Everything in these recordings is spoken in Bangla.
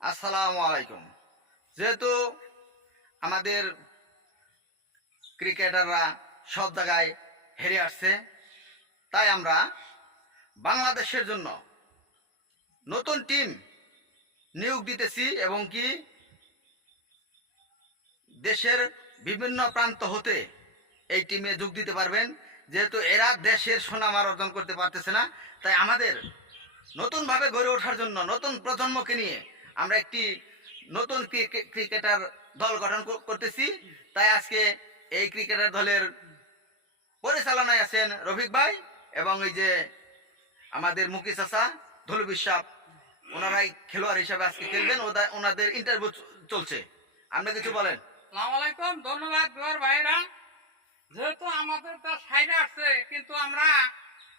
আসসালামু আলাইকুম। যেহেতু আমাদের ক্রিকেটাররা সব জায়গায় হেরে আসছে, তাই আমরা বাংলাদেশের জন্য নতুন টিম নিয়োগ দিতেছি এবং কি দেশের বিভিন্ন প্রান্ত হতে এই টিমে যোগ দিতে পারবেন। যেহেতু এরা দেশের সুনাম অর্জন করতে পারতেছে না, তাই আমাদের নতুনভাবে গড়ে ওঠার জন্য নতুন প্রজন্মকে নিয়ে আমরা একটি নতুন ক্রিকেটার দল গঠন করতেছি। তাই আজকে এই ক্রিকেটার দলের পরিচালনায় আছেন রফিক ভাই এবং এই যে আমাদের মুকি চাচা ধলু বিশ্বাস, ওনারাই খেলোয়াড় হিসাবে আজকে খেলবেন। ওনাদের ইন্টারভিউ চলছে, আপনি কিছু বলেন। আসসালামু আলাইকুম, ধন্যবাদ দুয়ার ভাইরা। যেহেতু আমাদের তো সাইডে আসছে, কিন্তু আমরা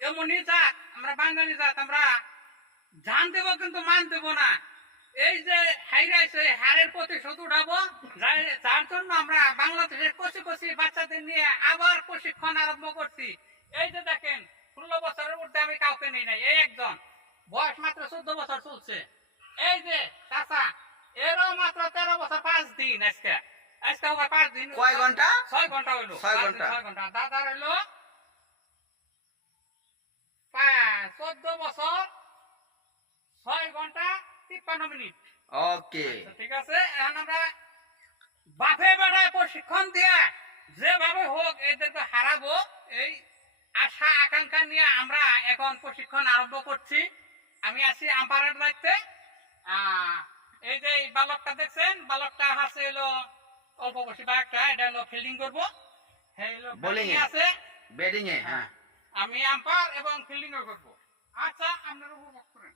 এমনই জাত, আমরা বাঙালি জাত, আমরা জান দেব কিন্তু মান দেব না। এই যে হাইরে আছে, হারের প্রতিশোধ উঠাবো, যার জন্য আমরা বাংলাদেশের কচি কচি বাচ্চাদের নিয়ে আবার প্রশিক্ষণ আরম্ভ করছি। এই যে দেখেন, 16 বছরের ঊর্ধ্বে আমি কাউকে নেই নাই, এই একজন বয়স মাত্র 14 বছর চলছে। এই যে চাচা, এরও মাত্র 13 বছর 5 দিন। আজকে আজকে আবার 5 দিন, কয় ঘন্টা? 6 ঘন্টা হইলো। 6 ঘন্টা। 6 ঘন্টা। দাদার হইলো 14 বছর 6 ঘন্টা 53 মিনিট। ওকে, আচ্ছা, ঠিক আছে। এখন আমরা বাপে বেড়ায় প্রশিক্ষণ দিয়ে যেভাবে হোক এদেরকে হারাবো, এই আশা আকাঙ্ক্ষা নিয়ে আমরা এখন প্রশিক্ষণ আরম্ভ করছি। আমি আছি আম্পায়ারের দায়িত্বে। এই যে এই বালকটা দেখছেন, বালকটা আছে হলো অল্প বয়সী বালকটা, এটা হলো ফিল্ডিং করবো, বোলিং আছে, ব্যাটিং এ। হ্যাঁ, আমি আম্পায়ার এবং ফিল্ডিং করবো। আচ্ছা, আপনারা উপভোগ করেন।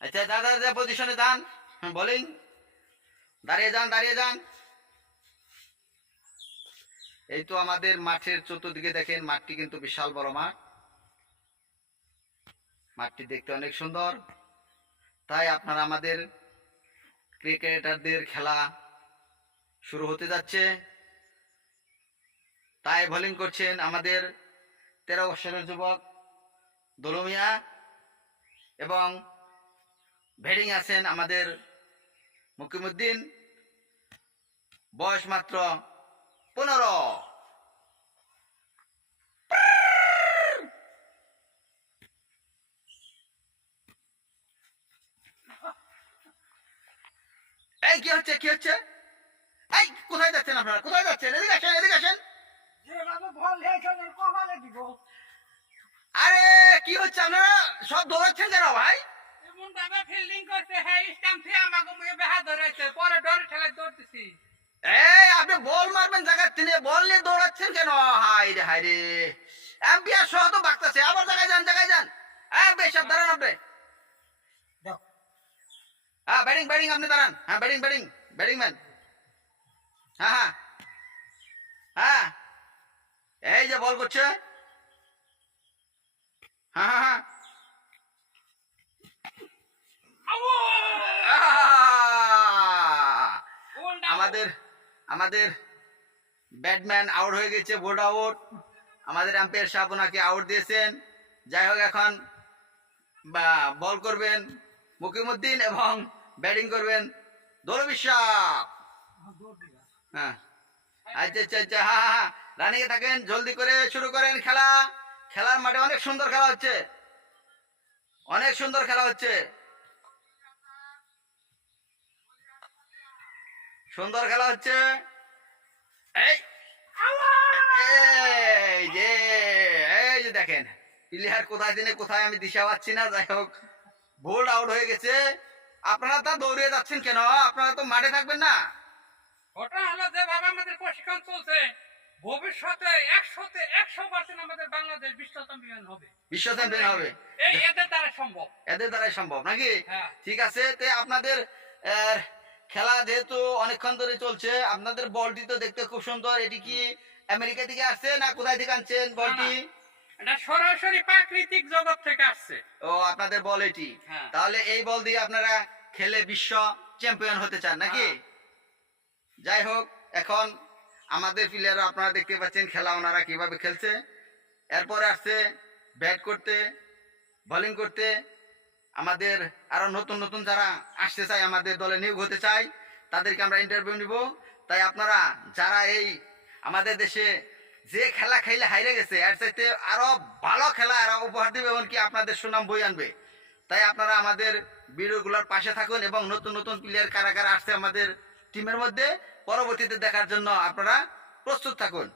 আচ্ছা দাদা, যে পজিশনে যান, বোলিং, দাঁড়িয়ে যান, দাঁড়িয়ে যান। এই তো আমাদের মাঠের চতুর্দিকে দেখেন, মাঠটি কিন্তু বিশাল বড় মাঠ, মাঠটি দেখতে অনেক সুন্দর। তাই আপনারা আমাদের ক্রিকেটারদের খেলা শুরু হতে যাচ্ছে। তাই বোলিং করছেন আমাদের 13 বছরের যুবক দলু মিয়া এবং ব্যাটিং আছেন আমাদের মুকিমউদ্দিন, বয়স মাত্র 15। এই কি হচ্ছে, কি হচ্ছে? এই কোথায় যাচ্ছেন আপনারা, কোথায় যাচ্ছেন? এদিকে আসেন, এদিকে আসেন। আরে কি হচ্ছে, আপনারা সব দৌড়াচ্ছেন কেন ভাই? এমন ভাবে ফিল্ডিং করতে হয়, স্টাম্প থেকে আমাকে মুখে বেহা ধরেছে, পরে ডরে ঠেলে দৌড়তেছি। এই আপনি বল মারবেন জায়গা তিনি, বল নিয়ে দৌড়াচ্ছেন কেন? হাই রে হাই রে, এম্পিয়ার সহ তো বাগতাছে। আবার জায়গায় যান, জায়গায় যান। হ্যাঁ বেশ, সব দাঁড়ান আপনি। হ্যাঁ ব্যাটিং, ব্যাটিং আপনি দাঁড়ান। হ্যাঁ ব্যাটিং, ব্যাটিং, ব্যাটিং ম্যান। হ্যাঁ হ্যাঁ হ্যাঁ, এই যে বল করছে। হ্যাঁ হ্যাঁ হ্যাঁ, আমাদের আমাদের ব্যাটম্যান আউট হয়ে গেছে, বোর্ড আউট। আমাদের আম্পায়ার সাহেব ওনাকে আউট দিয়েছেন। যাই হোক, এখন বল করবেন মুকিমউদ্দিন এবং ব্যাটিং করবেন দলু বিশ্বাস। হ্যাঁ আচ্ছা আচ্ছা আচ্ছা, হ্যাঁ হ্যাঁ হ্যাঁ, রানিং এ থাকেন, জলদি করে শুরু করেন খেলা। খেলার মাঠে অনেক সুন্দর খেলা হচ্ছে, অনেক সুন্দর খেলা হচ্ছে, সুন্দর খেলা হচ্ছে। এই এই যে, এই যে দেখেন প্লেয়ার কোথায় দিনে কোথায় আমি দিশা পাচ্ছি না। যাই হোক, বোল্ড আউট হয়ে গেছে। আপনারা তা দৌড়ে যাচ্ছেন কেন? আপনারা তো মাঠে থাকবেন না? ওটা হলো যেভাবে আমাদের প্রশিক্ষণ চলছে, ভবিষ্যতে 100% আমাদের বাংলাদেশ বিশ্ব চ্যাম্পিয়ন হবে। বিশ্ব চ্যাম্পিয়ন হবে এই এদের দ্বারা সম্ভব, এদের দ্বারাই সম্ভব নাকি? হ্যাঁ। ঠিক আছে, তে আপনাদের খেলা যেহেতু অনেকক্ষণ ধরে চলছে, আপনাদের বলটি তো দেখতে খুব সুন্দর। এটি কি আমেরিকা থেকে আসছে না কোথায় থেকে আনছেন বলটি? এটা সরাসরি প্রাকৃতিক জগৎ থেকে আসছে। ও, আপনাদের বল এটি। হ্যাঁ। তাহলে এই বল দিয়ে আপনারা খেলে বিশ্ব চ্যাম্পিয়ন হতে চান নাকি? যাই হোক, এখন আমাদের প্লেয়াররা আপনারা দেখতে পাচ্ছেন খেলা ওনারা কিভাবে খেলছে। এরপরে আসছে ব্যাট করতে, বোলিং করতে আমাদের আরো নতুন নতুন যারা আসতে চায়, আমাদের দলে নিয়োগ হতে চায়, তাদেরকে আমরা ইন্টারভিউ নিব। তাই আপনারা যারা এই আমাদের দেশে যে খেলা খেলে হাইরে গেছে, এর চাইতে আরো ভালো খেলা আরো উপহার দিবে, এমনকি আপনাদের সুনাম বই আনবে। তাই আপনারা আমাদের ভিডিওগুলোর পাশে থাকুন এবং নতুন নতুন প্লেয়ার কারা কারা আসছে আমাদের টিমের মধ্যে পরবর্তীতে দেখার জন্য আপনারা প্রস্তুত থাকুন।